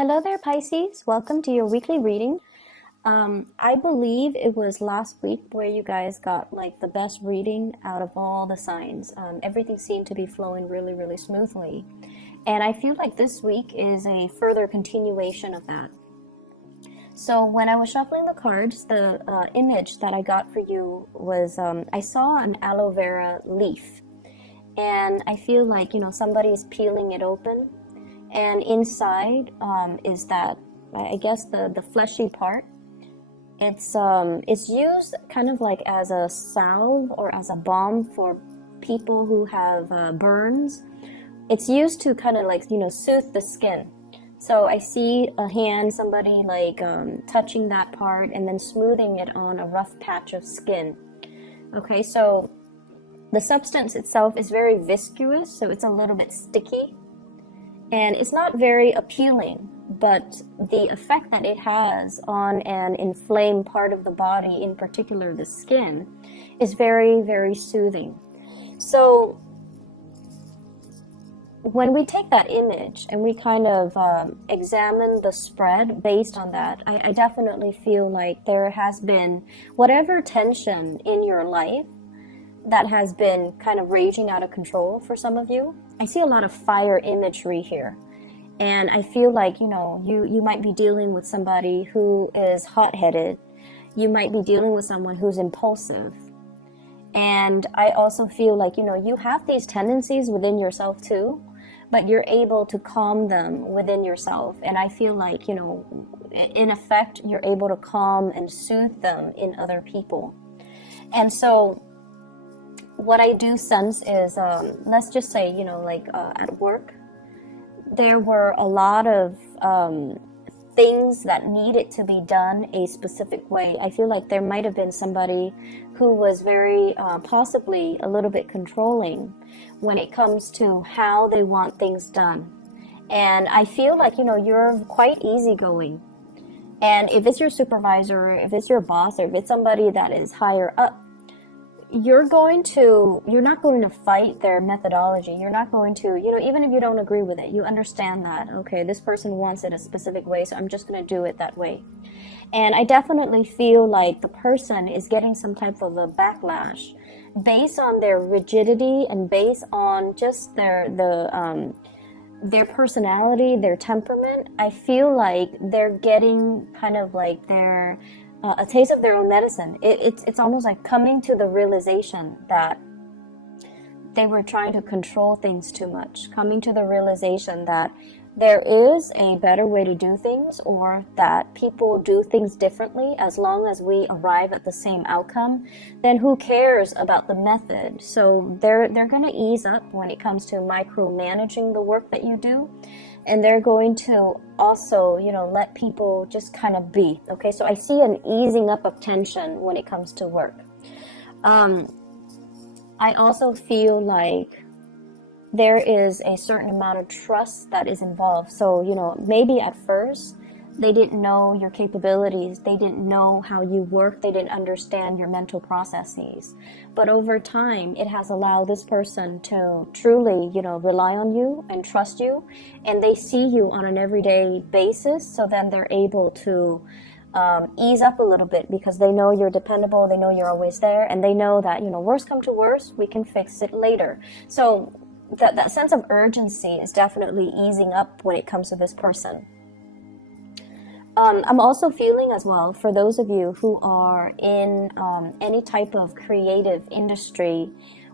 Hello there, Pisces. Welcome to your weekly reading. I believe it was last week where you guys got like the best reading out of all the signs. Everything seemed to be flowing really, really smoothly. And I feel like this week is a further continuation of that. So when I was shuffling the cards, the image that I got for you was I saw an aloe vera leaf. And I feel like, somebody is peeling it open. And inside is that, I guess, the fleshy part. It's used kind of like as a salve or as a balm for people who have burns. It's used to kind of like, soothe the skin. So I see a hand, somebody like touching that part and then smoothing it on a rough patch of skin. Okay, so the substance itself is very viscous, so it's a little bit sticky. And it's not very appealing, but the effect that it has on an inflamed part of the body, in particular the skin, is very, very soothing. So when we take that image and we kind of examine the spread based on that, I definitely feel like there has been whatever tension in your life that has been kind of raging out of control for some of you. I see a lot of fire imagery here. And I feel like, you might be dealing with somebody who is hot-headed. You might be dealing with someone who's impulsive. And I also feel like, you have these tendencies within yourself too, but you're able to calm them within yourself. And I feel like, in effect, you're able to calm and soothe them in other people. And so what I do sense is, let's just say, at work, there were a lot of things that needed to be done a specific way. I feel like there might have been somebody who was very possibly a little bit controlling when it comes to how they want things done. And I feel like, you're quite easygoing. And if it's your supervisor, if it's your boss, or if it's somebody that is higher up, you're not going to fight their methodology. You're not going to, even if you don't agree with it, you understand that, okay, this person wants it a specific way, so I'm just going to do it that way. And I definitely feel like the person is getting some type of a backlash based on their rigidity and based on just their personality, their temperament. I feel like they're getting kind of like their a taste of their own medicine. It's almost like coming to the realization that they were trying to control things too much, coming to the realization that there is a better way to do things, or that people do things differently. As long as we arrive at the same outcome, then who cares about the method? So they're going to ease up when it comes to micromanaging the work that you do. And they're going to also, let people just kind of be. Okay, so I see an easing up of tension when it comes to work. I also feel like there is a certain amount of trust that is involved. So, maybe at first they didn't know your capabilities. They didn't know how you work. They didn't understand your mental processes. But over time, it has allowed this person to truly, rely on you and trust you. And they see you on an everyday basis. So then they're able to ease up a little bit because they know you're dependable. They know you're always there. And they know that, worst come to worst, we can fix it later. So that sense of urgency is definitely easing up when it comes to this person. I'm also feeling as well, for those of you who are in any type of creative industry,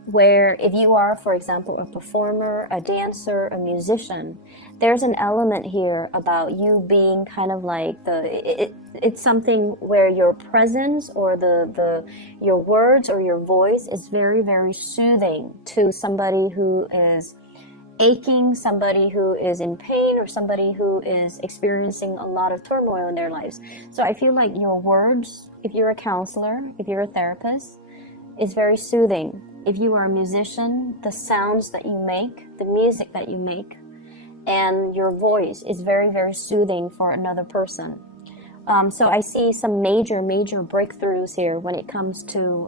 where if you are, for example, a performer, a dancer, a musician, there's an element here about you being kind of like it's something where your presence or your words or your voice is very, very soothing to somebody who is aching, somebody who is in pain, or somebody who is experiencing a lot of turmoil in their lives. So I feel like your words, if you're a counselor, if you're a therapist, is very soothing. If you are a musician, the sounds that you make, the music that you make, and your voice is very, very soothing for another person. So I see some major breakthroughs here when it comes to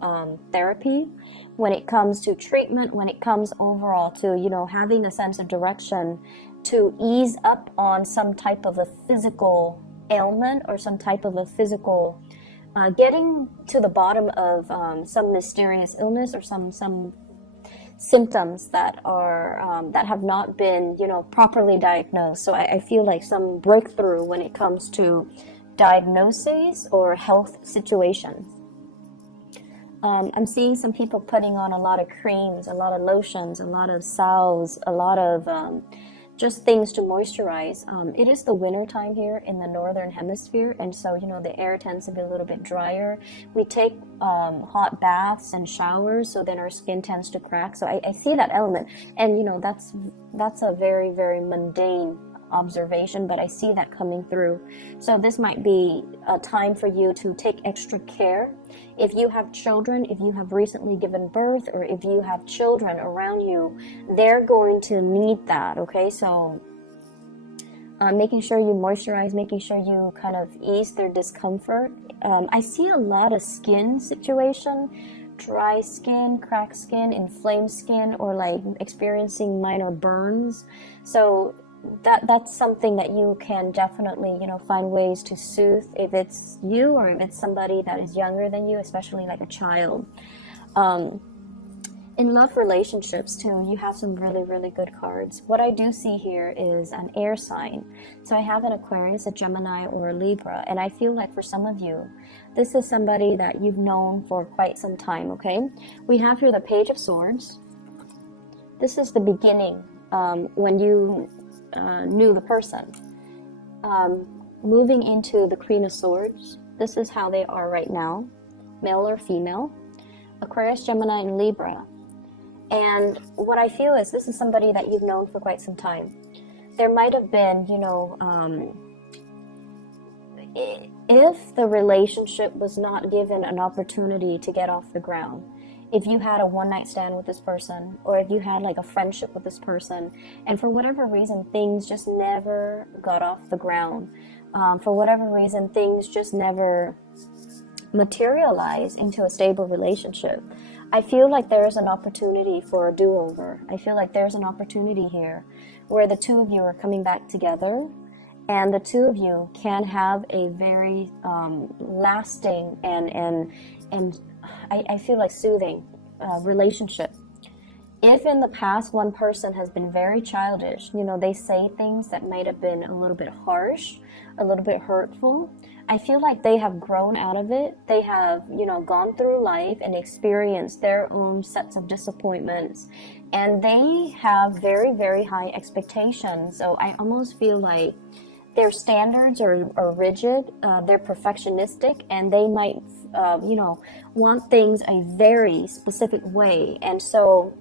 therapy, when it comes to treatment, when it comes overall to, having a sense of direction to ease up on some type of a physical ailment or some type of a physical getting to the bottom of some mysterious illness or some symptoms that are that have not been, you know, properly diagnosed. So I feel like some breakthrough when it comes to diagnoses or health situations. I'm seeing some people putting on a lot of creams, a lot of lotions, a lot of salves, a lot of just things to moisturize. It is the winter time here in the northern hemisphere, and so, you know, the air tends to be a little bit drier. We take hot baths and showers, so then our skin tends to crack. So I see that element, and you know, that's a very, very mundane observation, but I see that coming through. So this might be a time for you to take extra care. If you have children, if you have recently given birth, or if you have children around you, they're going to need that, okay? So making sure you moisturize, making sure you kind of ease their discomfort. I see a lot of skin situation, dry skin, cracked skin, inflamed skin, or like experiencing minor burns. So that's something that you can definitely, you know, find ways to soothe if it's you or if it's somebody that is younger than you, especially like a child. In love relationships too, you have some really, really good cards. What I do see here is an air sign. So I have an Aquarius, a Gemini, or a Libra, and I feel like for some of you, this is somebody that you've known for quite some time, okay? We have here the Page of Swords. This is the beginning, when you knew the person. Moving into the Queen of Swords, this is how they are right now, male or female, Aquarius, Gemini, and Libra. And what I feel is this is somebody that you've known for quite some time. There might have been, you know, if the relationship was not given an opportunity to get off the ground, if you had a one-night stand with this person, or if you had like a friendship with this person, and for whatever reason things just never got off the ground, for whatever reason things just never materialized into a stable relationship, I feel like there is an opportunity for a do-over. I feel like there's an opportunity here where the two of you are coming back together, and the two of you can have a very lasting and I feel like soothing relationship. If in the past one person has been very childish, you know, they say things that might have been a little bit harsh, a little bit hurtful, I feel like they have grown out of it. They have, you know, gone through life and experienced their own sets of disappointments, and they have very, very high expectations. So I almost feel like their standards are rigid, they're perfectionistic, and they might, you know, want things a very specific way. And so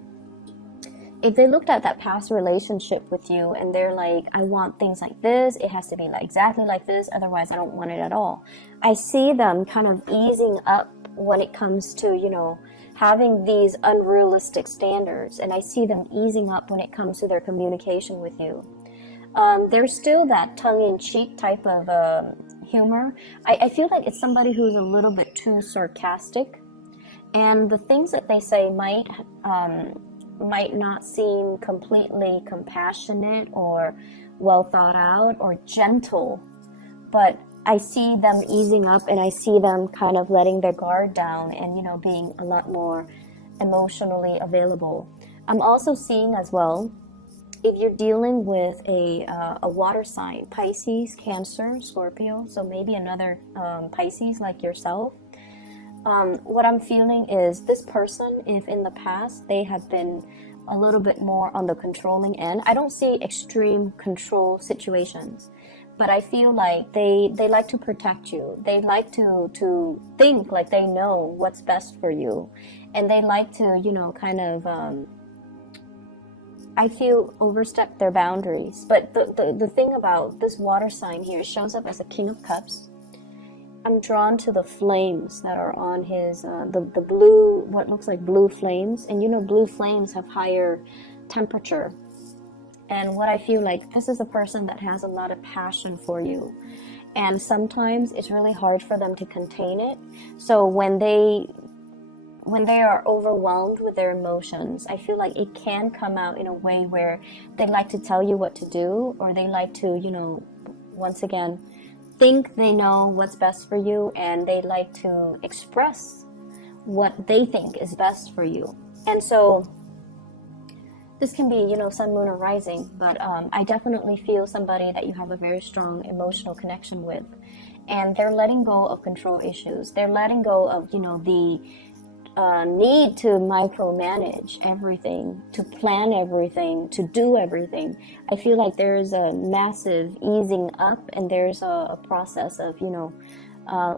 if they looked at that past relationship with you and they're like, I want things like this, it has to be like exactly like this, otherwise I don't want it at all. I see them kind of easing up when it comes to, you know, having these unrealistic standards, and I see them easing up when it comes to their communication with you. There's still that tongue-in-cheek type of humor. I feel like it's somebody who's a little bit too sarcastic, and the things that they say might not seem completely compassionate or well thought out or gentle, but I see them easing up, and I see them kind of letting their guard down and, you know, being a lot more emotionally available. I'm also seeing as well, if you're dealing with a water sign, Pisces, Cancer, Scorpio, so maybe another Pisces like yourself, what I'm feeling is this person, if in the past they have been a little bit more on the controlling end, I don't see extreme control situations, but I feel like they like to protect you. They like to think like they know what's best for you, and they like to, you know, kind of I feel overstep their boundaries. But the thing about this water sign here, shows up as a King of Cups. I'm drawn to the flames that are on his, the blue, what looks like blue flames. And you know, blue flames have higher temperature. And what I feel like, this is a person that has a lot of passion for you. And sometimes it's really hard for them to contain it. So when they when they are overwhelmed with their emotions, I feel like it can come out in a way where they like to tell you what to do, or they like to, you know, once again, think they know what's best for you, and they like to express what they think is best for you. And so this can be, you know, sun, moon, or rising, but I definitely feel somebody that you have a very strong emotional connection with, and they're letting go of control issues. They're letting go of, you know, the need to micromanage everything, to plan everything, to do everything. I feel like there's a massive easing up, and there's a process of, you know,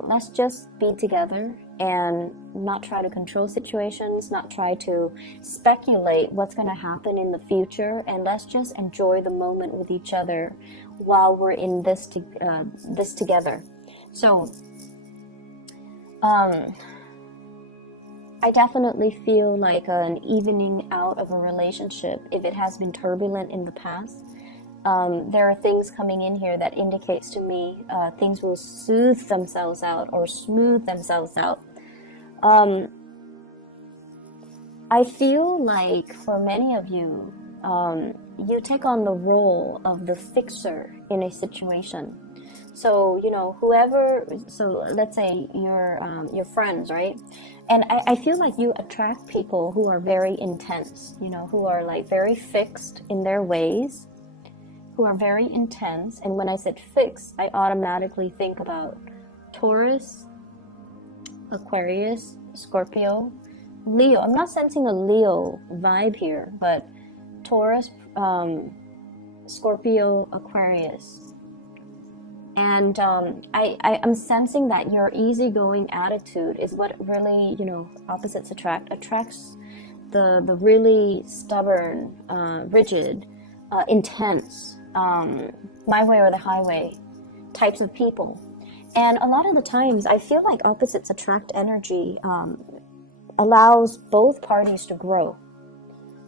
let's just be together and not try to control situations, not try to speculate what's going to happen in the future, and let's just enjoy the moment with each other while we're in this together. So I definitely feel like an evening out of a relationship if it has been turbulent in the past. There are things coming in here that indicates to me things will soothe themselves out or smooth themselves out. I feel like for many of you, you take on the role of the fixer in a situation. So, you know, so let's say your friends, right? And I feel like you attract people who are very intense, you know, who are like very fixed in their ways, who are very intense. And when I said fixed, I automatically think about Taurus, Aquarius, Scorpio, Leo. I'm not sensing a Leo vibe here, but Taurus, Scorpio, Aquarius. And I'm sensing that your easygoing attitude is what really, you know, opposites attracts the really stubborn, rigid, intense, my way or the highway types of people. And a lot of the times I feel like opposites attract energy allows both parties to grow.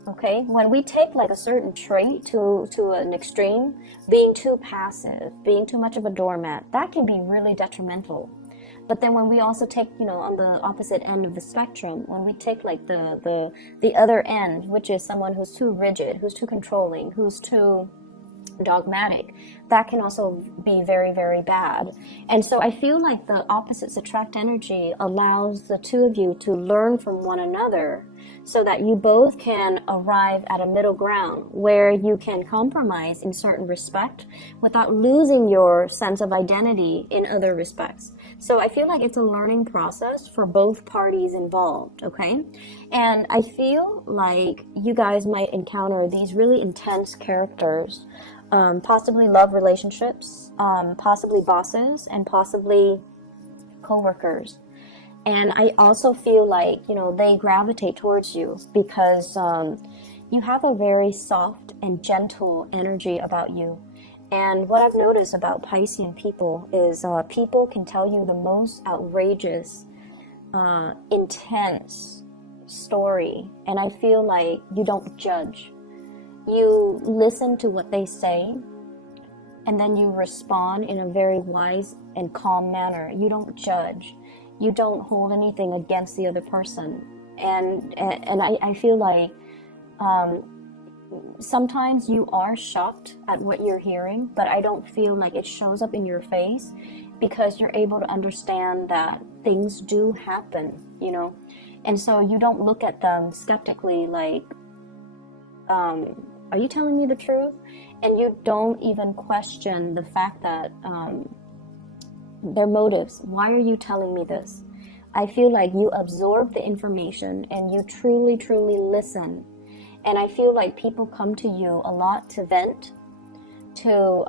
Okay, when we take like a certain trait to an extreme, being too passive, being too much of a doormat, that can be really detrimental. But then when we also take, you know, on the opposite end of the spectrum, when we take like the other end, which is someone who's too rigid, who's too controlling, who's too dogmatic, that can also be very, very bad. And so I feel like the opposites attract energy allows the two of you to learn from one another, so that you both can arrive at a middle ground where you can compromise in certain respect without losing your sense of identity in other respects. So I feel like it's a learning process for both parties involved, okay? And I feel like you guys might encounter these really intense characters, possibly love relationships, possibly bosses, and possibly co-workers. And I also feel like, you know, they gravitate towards you because you have a very soft and gentle energy about you. And what I've noticed about Piscean people is people can tell you the most outrageous, intense story. And I feel like you don't judge. You listen to what they say, and then you respond in a very wise and calm manner. You don't judge. You don't hold anything against the other person. And I feel like sometimes you are shocked at what you're hearing, but I don't feel like it shows up in your face because you're able to understand that things do happen, you know? And so you don't look at them skeptically like, are you telling me the truth? And you don't even question the fact that their motives. Why are you telling me this? I feel like you absorb the information and you truly, truly listen. And I feel like people come to you a lot to vent, to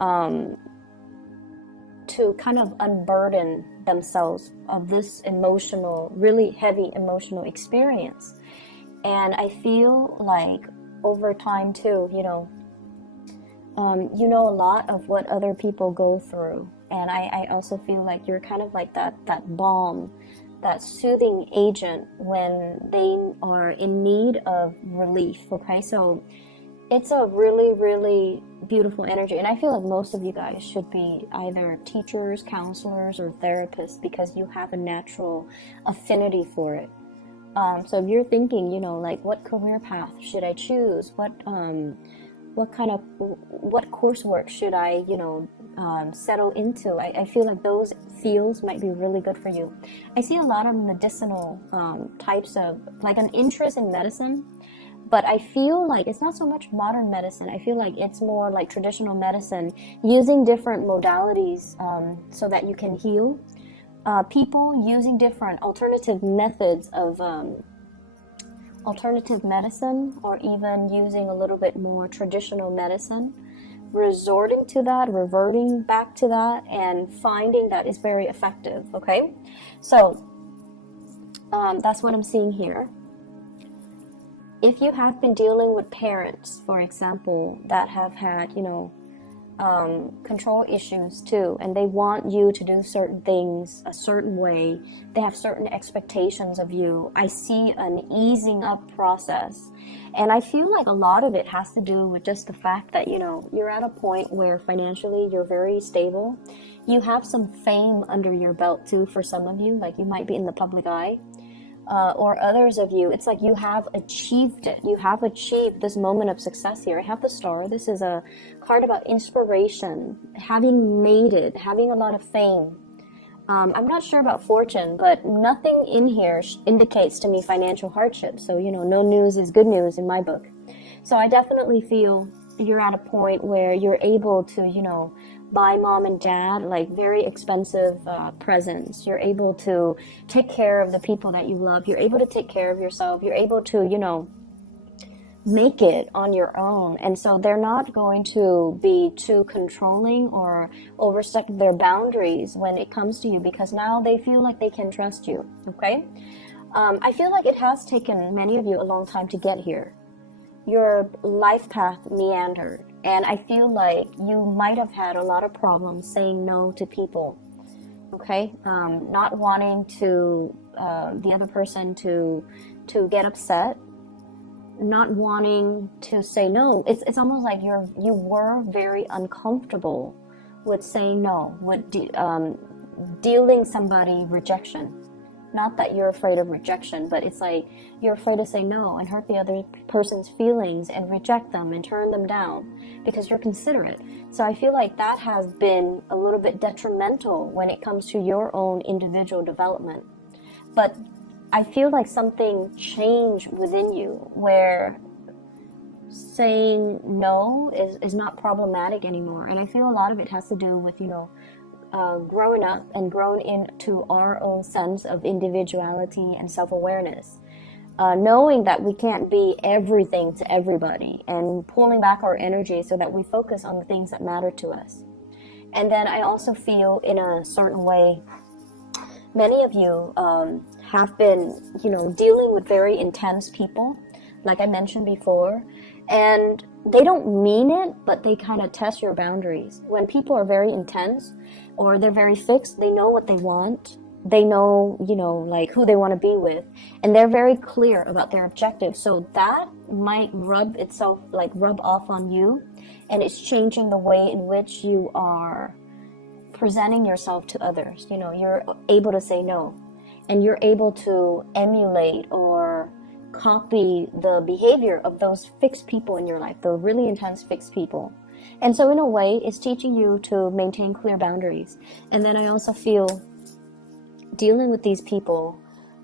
kind of unburden themselves of this emotional, really heavy emotional experience. And I feel like over time too, you know a lot of what other people go through. And I also feel like you're kind of like that balm, that soothing agent when they are in need of relief, okay? So it's a really, really beautiful energy. And I feel like most of you guys should be either teachers, counselors, or therapists because you have a natural affinity for it. So if you're thinking, you know, like what career path should I choose? What coursework should I, you know, settle into? I feel like those fields might be really good for you. I see a lot of medicinal types of, like an interest in medicine, but I feel like it's not so much modern medicine. I feel like it's more like traditional medicine, using different modalities so that you can heal people, using different alternative methods of alternative medicine, or even using a little bit more traditional medicine, resorting to that, reverting back to that, and finding that is very effective. Okay, so that's what I'm seeing here. If you have been dealing with parents, for example, that have had, you know, control issues too, and they want you to do certain things a certain way, they have certain expectations of you, I see an easing up process. And I feel like a lot of it has to do with just the fact that, you know, you're at a point where financially you're very stable. You have some fame under your belt too, for some of you, like you might be in the public eye. Or others of you, it's like you have achieved it. You have achieved this moment of success here. I have the star. This is a card about inspiration, having made it, having a lot of fame. I'm not sure about fortune, but nothing in here indicates to me financial hardship. So, you know, no news is good news in my book. So I definitely feel you're at a point where you're able to, you know, buy mom and dad like very expensive presents. You're able to take care of the people that you love. You're able to take care of yourself. You're able to, you know, make it on your own. And so they're not going to be too controlling or overstep their boundaries when it comes to you, because now they feel like they can trust you. Okay, I feel like it has taken many of you a long time to get here. Your life path meandered, and I feel like you might have had a lot of problems saying no to people. Okay, not wanting to the other person to get upset, not wanting to say no. It's almost like you were very uncomfortable with saying no, with dealing somebody rejection. Not that you're afraid of rejection, but it's like you're afraid to say no and hurt the other person's feelings and reject them and turn them down because you're considerate. So I feel like that has been a little bit detrimental when it comes to your own individual development. But I feel like something changed within you where saying no is not problematic anymore. And I feel a lot of it has to do with, you know, growing up and grown into our own sense of individuality and self-awareness, knowing that we can't be everything to everybody, and pulling back our energy so that we focus on the things that matter to us. And then I also feel in a certain way, many of you have been, you know, dealing with very intense people, like I mentioned before, and they don't mean it, but they kind of test your boundaries. When people are very intense or they're very fixed, they know what they want. They know, you know, like who they want to be with, and they're very clear about their objectives. So that might rub off on you, and it's changing the way in which you are presenting yourself to others. You know, you're able to say no, and you're able to emulate or copy the behavior of those fixed people in your life, the really intense fixed people. And so in a way, it's teaching you to maintain clear boundaries. And then I also feel dealing with these people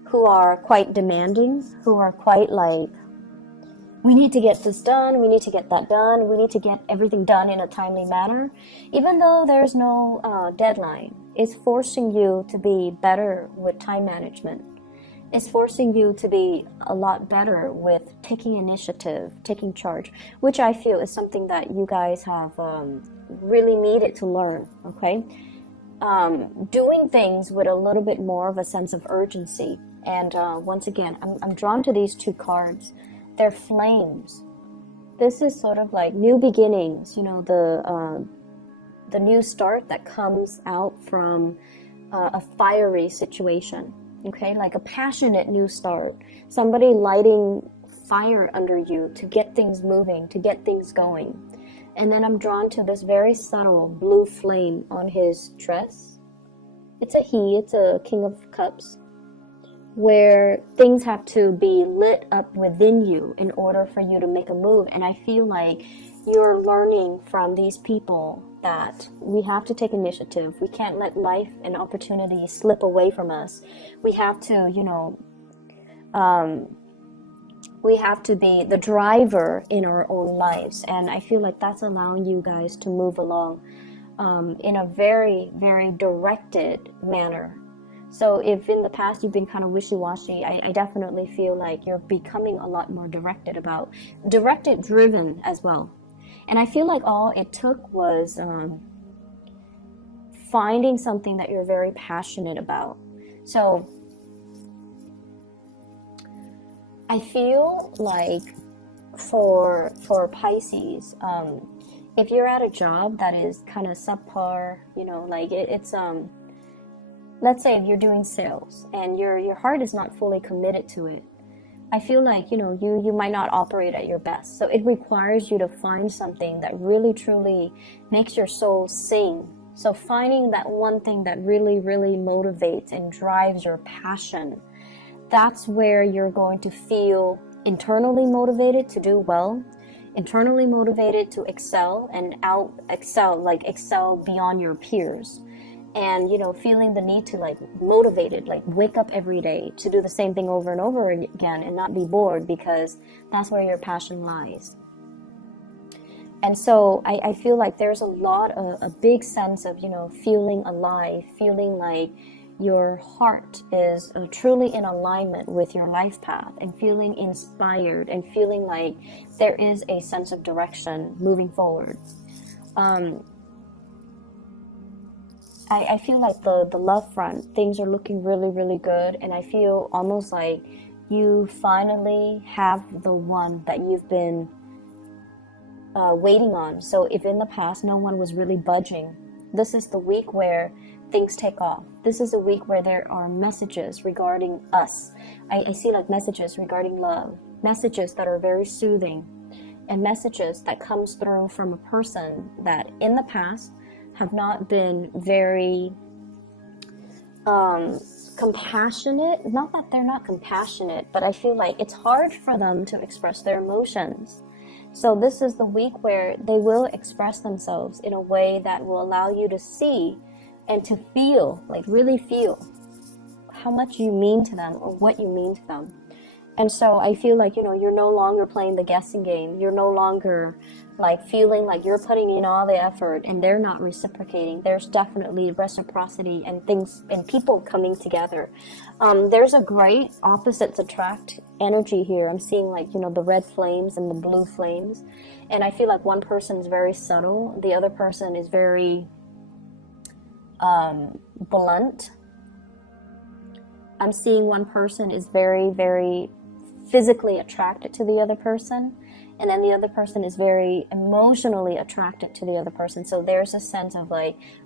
who are quite demanding, who are quite like, we need to get this done, we need to get that done, we need to get everything done in a timely manner, even though there's no deadline. It's forcing you to be better with time management. It's forcing you to be a lot better with taking initiative, taking charge, which I feel is something that you guys have really needed to learn, okay? Doing things with a little bit more of a sense of urgency. And once again, I'm drawn to these two cards. They're flames. This is sort of like new beginnings, you know, the new start that comes out from a fiery situation. Okay, like a passionate new start. Somebody lighting fire under you to get things moving, to get things going. And then I'm drawn to this very subtle blue flame on his dress. It's a he, it's a King of Cups. where things have to be lit up within you in order for you to make a move. And I feel like you're learning from these people that we have to take initiative. We can't let life and opportunity slip away from us. We have to, we have to be the driver in our own lives. And I feel like that's allowing you guys to move along in a very, very directed manner. So if in the past you've been kind of wishy-washy, I definitely feel like you're becoming a lot more directed, driven as well. And I feel like all it took was finding something that you're very passionate about. So I feel like for Pisces, if you're at a job that is kind of subpar, it's let's say if you're doing sales and your heart is not fully committed to it, I feel like, you might not operate at your best. So it requires you to find something that really, truly makes your soul sing. So finding that one thing that really, really motivates and drives your passion, that's where you're going to feel internally motivated to do well, internally motivated to excel and excel beyond your peers. And, feeling the need to motivated, wake up every day to do the same thing over and over again and not be bored, because that's where your passion lies. And so I feel like there's a big sense of, feeling alive, feeling like your heart is truly in alignment with your life path, and feeling inspired and feeling like there is a sense of direction moving forward. I feel like the love front, things are looking really, really good. And I feel almost like you finally have the one that you've been waiting on. So if in the past no one was really budging, this is the week where things take off. This is a week where there are messages regarding us. I see messages regarding love, messages that are very soothing, and messages that comes through from a person that in the past have not been very compassionate. Not that they're not compassionate, but I feel like it's hard for them to express their emotions. So this is the week where they will express themselves in a way that will allow you to see and to feel, really feel how much you mean to them or what you mean to them. And so I feel like, you're no longer playing the guessing game. You're no longer feeling like you're putting in all the effort and they're not reciprocating. There's definitely reciprocity and things and people coming together. There's a great opposites attract energy here. I'm seeing the red flames and the blue flames. And I feel like one person is very subtle. The other person is very blunt. I'm seeing one person is very, very physically attracted to the other person, and then the other person is very emotionally attracted to the other person. So there's a sense of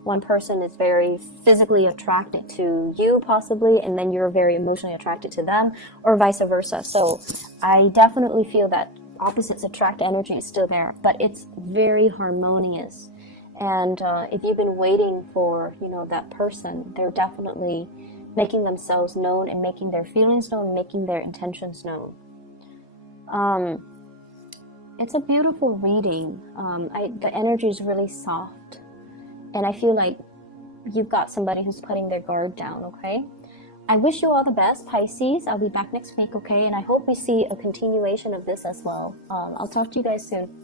one person is very physically attracted to you possibly, and then you're very emotionally attracted to them, or vice versa. So I definitely feel that opposites attract energy is still there, but it's very harmonious. And if you've been waiting for that person, they're definitely making themselves known and making their feelings known, making their intentions known. It's a beautiful reading. The energy is really soft, and I feel like you've got somebody who's putting their guard down, okay? I wish you all the best, Pisces. I'll be back next week, okay? And I hope we see a continuation of this as well. I'll talk to you guys soon.